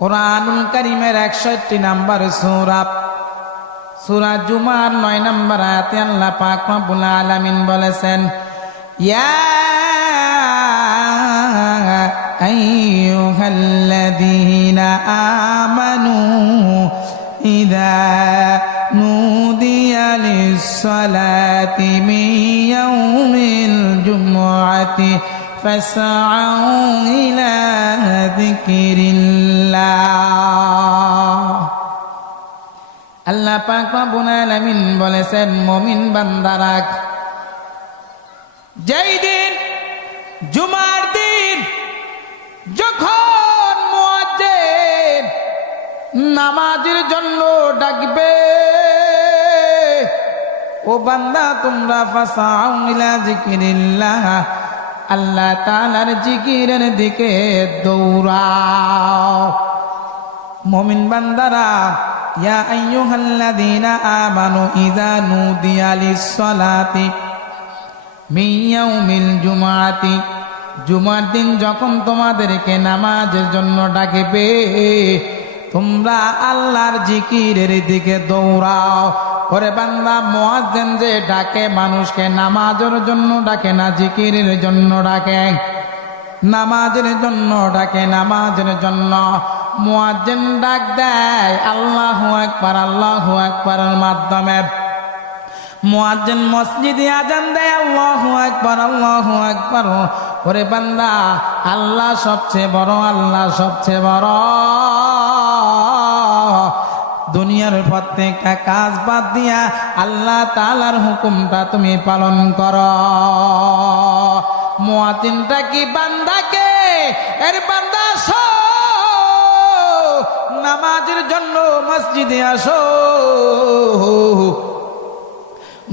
কুরআনুল কারীমের 61 নম্বর সূরা সূরা জুমার 9 নম্বর আয়াতে আল্লাহ পাক রব্বুল আলামিন বলেছেন, ইয়া আইয়ুহাল্লাযীনা আমানু ইযা নুদিয়া লিস-সালাতি মিন ইয়াউমিল জুমআতি ফাসআউ ইলা যিকরিল্লাহ। আল্লাহ পাক রব্বুল আলামিন বলেছেন, মুমিন বান্দারা, যেই দিন জুমার দিন যখন মুয়াজ্জিন নামাজের জন্য ডাকবে, ও বান্দা তোমরা ফাসআউ ইলা যিকরিল্লাহ, আল্লাহ তাআলার জিকিরের দিকে দৌড়াও। মুমিন বান্দারা, ইয়া আইয়ুহাল্লাযীনা আমানু ইযা নুদিয়া লিস-সালাতি মিন ইয়াউমিল জুমআতি, জুমার দিন যখন তোমাদেরকে নামাজের জন্য ডাকবে, তোমরা আল্লাহর জিকিরের দিকে দৌড়াও। ওরে বান্দা, মুয়াজ্জিন যে ডাকে মানুষকে নামাজের জন্য ডাকে না, জিকিরের জন্য ডাকে। নামাজের জন্য ডাকে, নামাজের জন্য। মুয়াজ্জিন ডাক দেয় আল্লাহু আকবার, আল্লাহু আকবারের মাধ্যমে। মুয়াজ্জিন মসজিদে আযান দেয় আল্লাহু আকবার, আল্লাহু আকবার। ওরে বান্দা, আল্লাহ সবচেয়ে বড়, আল্লাহ সবচেয়ে বড়। দুনিয়ার প্রত্যেকটা কাজ বাদ দিয়া আল্লাহ তাআলার হুকুমটা তুমি পালন করো। মুয়াজ্জিনটা কি বান্দাকে, এর বান্দা আসো নামাজের জন্য মসজিদে আসো।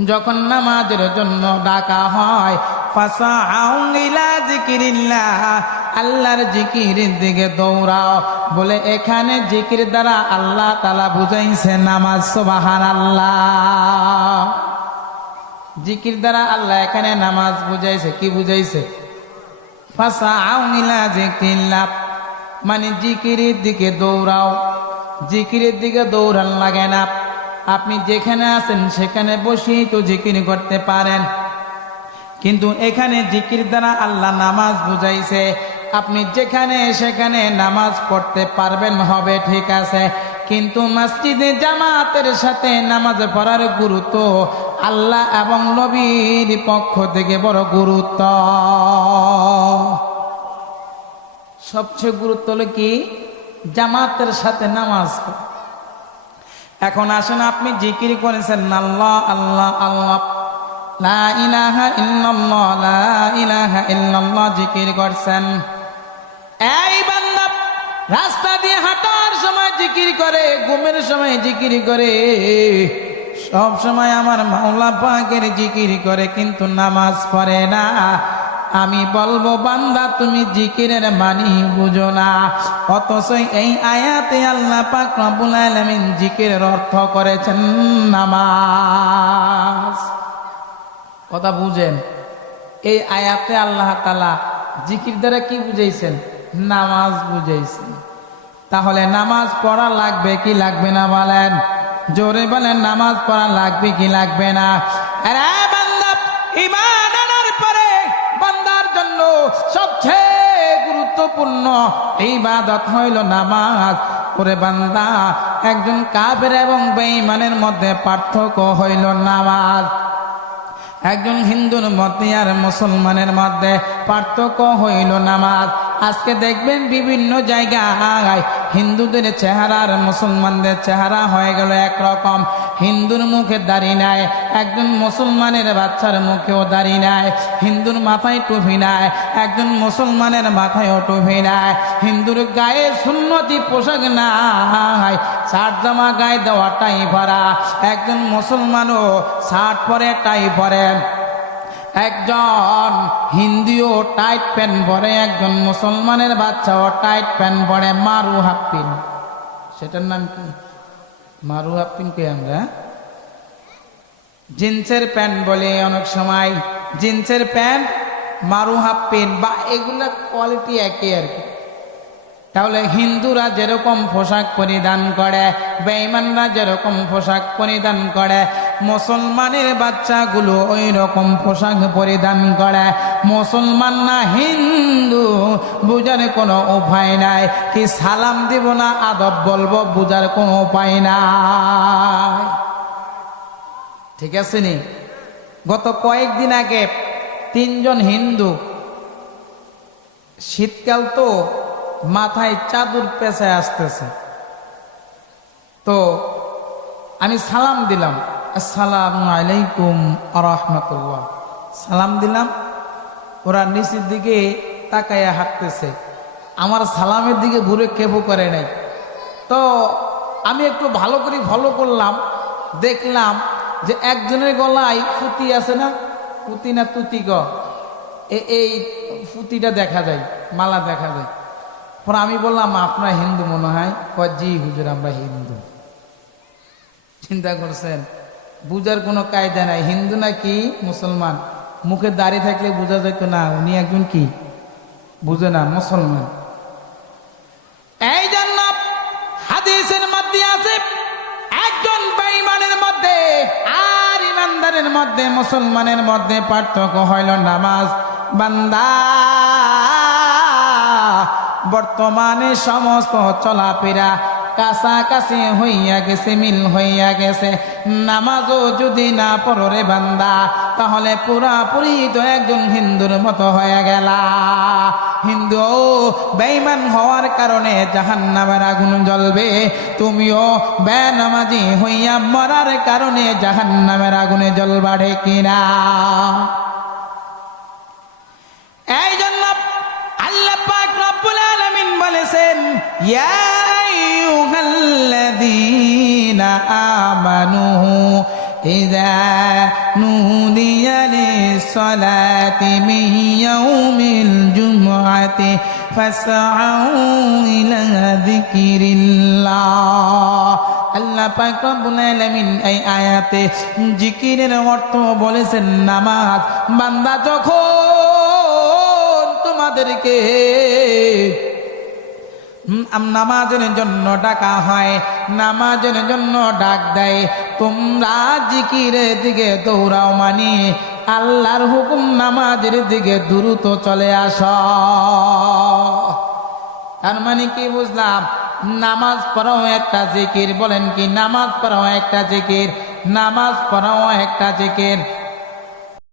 যখন নামাজের জন্য ডাকা হয়, ফাসআউ ইলা যিকরিল্লাহ, আল্লাহর জিকিরের দিকে দৌড়াও। বলে এখানে জিকির দ্বারা আল্লাহ তাআলা বুঝাইছে নামাজ। সুবহানাল্লাহ। জিকির দ্বারা আল্লাহ এখানে নামাজ বুঝাইছে। কি বুঝাইছে? ফাসআউ ইলা যিকরিল্লাহ, মানে জিকিরের দিকে দৌড়াও। জিকিরের দিকে দৌড়ান লাগে না, আপনি যেখানে আছেন সেখানে বসেই তো জিকির করতে পারেন। কিন্তু এখানে জিকির দ্বারা আল্লাহ নামাজ বুঝাইছে। আপনি যেখানে সেখানে নামাজ পড়তে পারবেন, হবে, ঠিক আছে। কিন্তু মসজিদে জামাতের সাথে নামাজ পড়ার গুরুত্ব আল্লাহ এবং নবীর পক্ষ থেকে বড় গুরুত্ব। সবচেয়ে গুরুত্ব হলো কি? জামাতের সাথে নামাজ। এখন আসেন, আপনি জিকির করেছেন আল্লাহ আল্লাহ আল্লাহ, লা ইলাহা ইল্লাল্লাহ, লা ইলাহা ইল্লাল্লাহ জিকির করছেন। এই বান্দা রাস্তা দিয়ে হাঁটার সময় জিকির করে, ঘুমের সময় জিকির করে, সব সময় আমার মাওলা পাকের জিকির করে, কিন্তু নামাজ পড়ে না। আমি বলবো বান্দা, তুমি জিকিরের মানি বুঝো না। অথচ এই আয়াতে আল্লাহ পাক রব্বুল আলামিন জিকিরের অর্থ করেছেন নামাজ। কথা বুঝেন? এই আয়াতে আল্লাহ তাআলা জিকির দ্বারা কি বুঝাইছেন? নামাজ বুঝাইছেন। তাহলে নামাজ পড়া লাগবে কি লাগবে না বলেন? জোরে বলেন, নামাজ পড়া লাগবে কি লাগবে না? আরে বান্দা, ঈমান আনার পরে বান্দার জন্য সবচেয়ে গুরুত্বপূর্ণ ইবাদত হইল নামাজ। ওরে বান্দা, একজন কাফের এবং বেঈমানের মধ্যে পার্থক্য হইল নামাজ। একজন হিন্দুর মধ্যে আর মুসলমানের মধ্যে পার্থক্য হইল নামাজ। আজকে দেখবেন বিভিন্ন জায়গায় হিন্দুদের চেহারা আর মুসলমানদের চেহারা হয়ে গেল একরকম। হিন্দুর মুখে দাড়ি নাই, একজন মুসলমানের বাচ্চার মুখেও দাড়ি নাই। হিন্দুর মাথায় টুপি নাই, একজন মুসলমানের মাথায়ও টুপি নাই। হিন্দুর গায়ে সুন্নতি পোশাক নাই, শার্ট জামা গায়ে দেওয়া টাই পরা। একজন মুসলমানও শার্ট পরে টাই পরে। একজন হিন্দুও টাইট প্যান্ট পরে, একজন মুসলমানের বাচ্চাও টাইট প্যান্ট পরে, মারু হাফ প্যান্ট। সেটার নাম কি? মারু হাফ প্যান্ট কে আমরা জিন্সের প্যান্ট বলে অনেক সময়। জিন্সের প্যান্ট, মারু হাফ প্যান্ট, বা এগুলা কোয়ালিটি একই আর কি। তাহলে হিন্দুরা যেরকম পোশাক পরিধান করে, বেঈমানরা যেরকম পোশাক পরিধান করে, মুসলমানের বাচ্চাগুলো ওই রকম পোশাক পরিধান করে। মুসলমান না হিন্দু বুঝার কোনো উপায় নাই, কি সালাম দিব না আদব বলবো বুঝার কোনো উপায় নাই। ঠিক আছে নি? গত কয়েকদিন আগে 3 জন হিন্দু, শীতকাল তো মাথায় চাদর পেঁচায় আসতেছে, তো আমি সালাম দিলাম, আসসালামু আলাইকুম ওয়া রাহমাতুল্লাহ, সালাম দিলাম। ওরা নিচের দিকে তাকাইয়া হাঁটতেছে, আমার সালামের দিকে ঘুরে কেবো করে নাই। তো আমি একটু ভালো করে ফলো করলাম, দেখলাম যে একজনের গলায় ফুতি আছে না, ফুতি না তুতি গ, এই ফুতিটা দেখা যায়, মালা দেখা যায়। পরে আমি বললাম আপনারা হিন্দু মনে হয়? জি হুজুর আমরা হিন্দু। চিন্তা করছেন, বুঝার কোনো কায়দা নাই, হিন্দু নাকি মুসলমান। মুখে দাঁড়িয়ে থাকলে বোঝা যেত না উনি একজন কি, বুঝে না, মুসলমান। এই জন্য হাদিসের মধ্যে আছে একজন বেঈমানের মধ্যে আর ইমানদারের মধ্যে, মুসলমানের মধ্যে পার্থক্য হইল নামাজ। বান্দা বর্তমানে সমস্ত চলাফেরা কাছাকাছি হইয়া গেছে, মিল হইয়া গেছে। নামাজও যদি না পড়ো রে বান্দা, তাহলে পুরাপুরি তো একজন হিন্দুর মতো হয়ে গেলা। হিন্দু বেঈমান হওয়ার কারণে জাহান্নামের আগুন জ্বলবে, তুমিও বেনামাজি হইয়া মরার কারণে জাহান্নামের আগুনে জ্বলবা, ঠিক কিনা? এই জন্য আল্লাহ পাক রব্বুল আলামিন বলেছেন, ইয়া আইয়ুহাল্লাযীনা আমানু ইযা নুদিয়া লিস-সালাতি মিন ইয়াউমিল জুমআতি ফাসআউ ইলা যিকিরিল্লাহ। আল্লাহ পাক রব্বুল আলামিন এই আয়াতে জিকিরের অর্থ বলেছেন নামাজ। বান্দা যখন তোমাদেরকে নামাজের জন্য ডাকা হয়, নামাজের জন্য ডাক দেয়, তোমরা জিকিরের দিকে দৌড়াও, মানি আল্লাহর হুকুম নামাজের দিকে দ্রুত চলে আসো। তার মানে কি বুঝলাম? নামাজ পড়াও একটা জিকির। বলেন কি? নামাজ পড়াও একটা জিকির, নামাজ পড়াও একটা জিকির।